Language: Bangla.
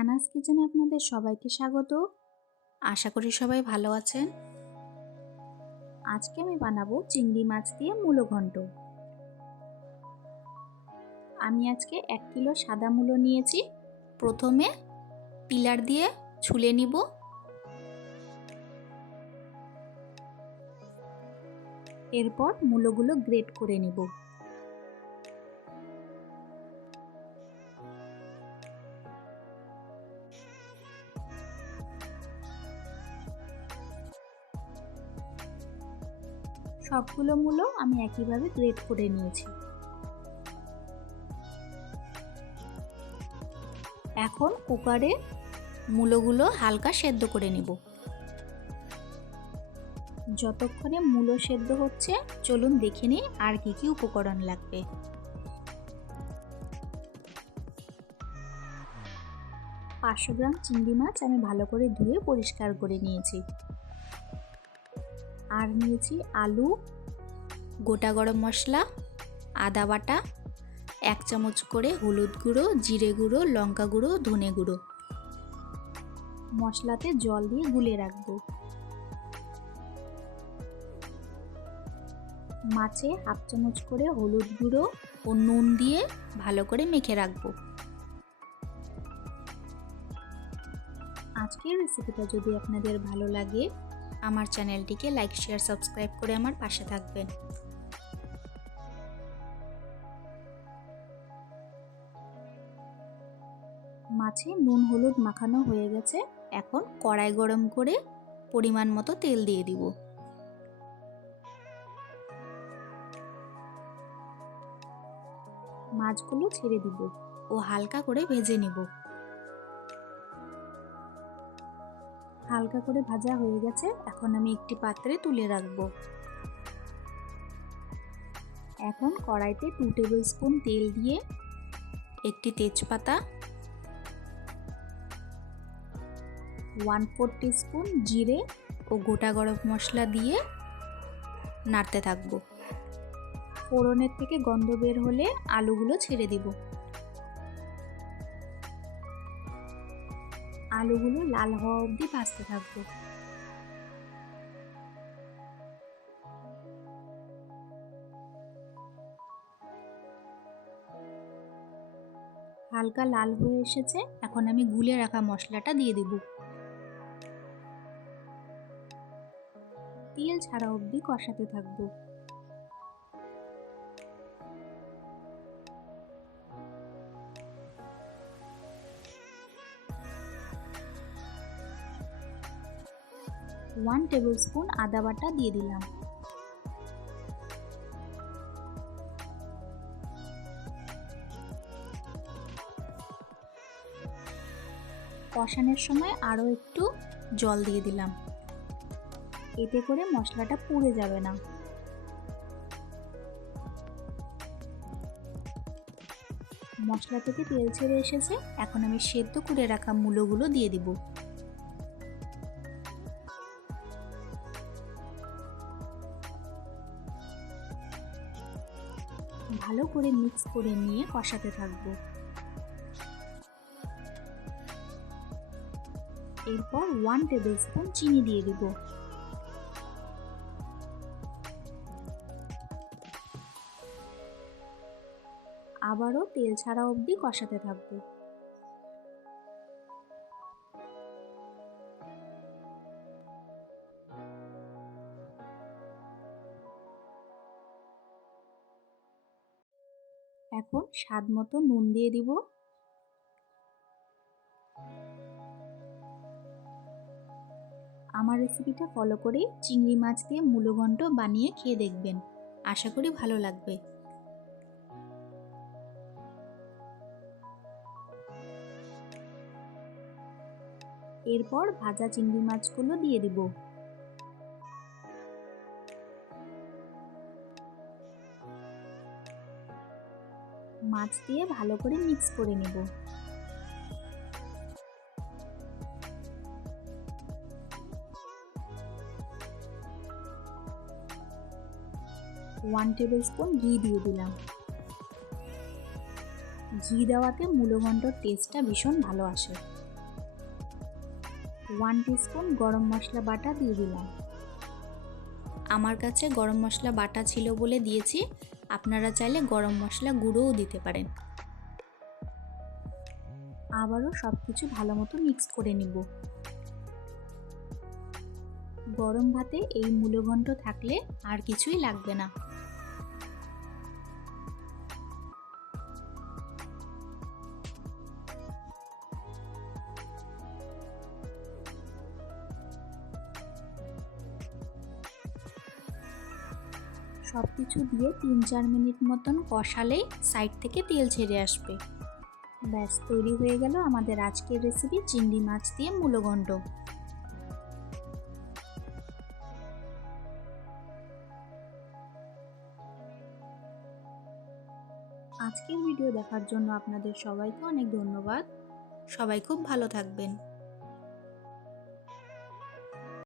অ্যানাস কিচেনে আপনাদের সবাইকে স্বাগত। আশা করি সবাই ভালো আছেন। আজকে আমি বানাবো চিংড়ি মাছ দিয়ে মূলো ঘন্ট। আমি আজকে 1 কিলো সাদা মূলো নিয়েছি। প্রথমে পিলার দিয়ে ছুলে নিব। এরপর মূলোগুলো গ্রেট করে নিব। সবগুলো মূলো আমি একইভাবে গ্রেট করে নিয়েছি। এখন কুকারে মূলোগুলো হালকা সেদ্ধ করে নেব। যতক্ষণে মূলো সেদ্ধ হচ্ছে চলুন দেখে নিই আর কি কি উপকরণ লাগবে। 500 গ্রাম চিংড়ি মাছ আমি ভালো করে ধুয়ে পরিষ্কার করে নিয়েছি। আর নিয়েছি আলু, গোটা গরম মশলা, আদা বাটা, 1 চামচ করে হলুদ গুঁড়ো, জিরে গুঁড়ো, লঙ্কা গুঁড়ো, ধনে গুঁড়ো। মশলাতে জল দিয়ে গুলে রাখবো। মাছে 1/2 চামচ করে হলুদ গুঁড়ো ও নুন দিয়ে ভালো করে মেখে রাখবো। আজকের রেসিপিটা যদি আপনাদের ভালো লাগে আমার চ্যানেলটিকে লাইক, শেয়ার, সাবস্ক্রাইব করে আমার পাশে থাকবেন। মাছে নুন হলুদ মাখানো হয়ে গেছে। এখন কড়াই গরম করে পরিমাণ মতো তেল দিয়ে দিব। মাছগুলো ছেড়ে দিব ও হালকা করে ভেজে নিব। হালকা করে ভাজা হয়ে গেছে। এখন আমি একটি পাত্রে তুলে রাখব। এখন কড়াইতে 2 টেবিল স্পুন তেল দিয়ে একটি তেজপাতা, 1/4 টিস্পুন জিরে ও গোটা গরম মশলা দিয়ে নাড়তে থাকবো। ফোড়নের থেকে গন্ধ বের হলে আলুগুলো ছেড়ে দিব। আলুগুলো লাল হওয়া অবধি ভাজতে থাকবো। হালকা লাল হয়ে এসেছে। এখন আমি গুলে রাখা মশলাটা দিয়ে দিব। তেল ছাড়া অবধি কষাতে থাকবো। ওয়ান টেবিল স্পুন আদা বাটা দিয়ে দিলাম। কষানোর সময় আরও একটু জল দিয়ে দিলাম। এতে করে মশলাটা পুড়ে যাবে না। মশলা থেকে তেল ছেড়ে এসেছে। এখন আমি সেদ্ধ করে রাখা মূলোগুলো দিয়ে দিব। ভালো করে মিক্স করে নিয়ে কষাতে থাকবো। এরপর 1 টেবিল স্পুন চিনি দিয়ে দিব। আবারও তেল ছাড়া অবধি কষাতে থাকবো। এখন স্বাদ মতো নুন দিয়ে দিব। আমার রেসিপিটা ফলো করে চিংড়ি মাছ দিয়ে মূলো ঘন্ট বানিয়ে খেয়ে দেখবেন। আশা করি ভালো লাগবে। এরপর ভাজা চিংড়ি মাছগুলো দিয়ে দিব। মাছ দিয়ে ভালো করে মিক্স করে নেব। ওয়ান টেবিল স্পুন ঘি দিয়ে দিলাম। ঘি দেওয়াতে মূলো ঘন্টর টেস্টটা ভীষণ ভালো আসে। 1 টিস্পুন গরম মশলা বাটা দিয়ে দিলাম। আমার কাছে গরম মশলা বাটা ছিল বলে দিয়েছি, আপনারা চাইলে গরম মশলা গুঁড়োও দিতে পারেন। আবারও সব কিছু ভালো মতো মিক্স করে নিব। গরম ভাতে এই মূলঘণ্ট থাকলে আর কিছুই লাগবে না। সব কিছু দিয়ে 3-4 মিনিট মতন কষালেই সাইড থেকে তেল ছেড়ে আসবে। ব্যাস তৈরি হয়ে গেল আমাদের আজকের রেসিপি চিংড়ি মাছ দিয়ে মূলঘণ্ট। আজকের ভিডিও দেখার জন্য আপনাদের সবাইকে অনেক ধন্যবাদ। সবাই খুব ভালো থাকবেন।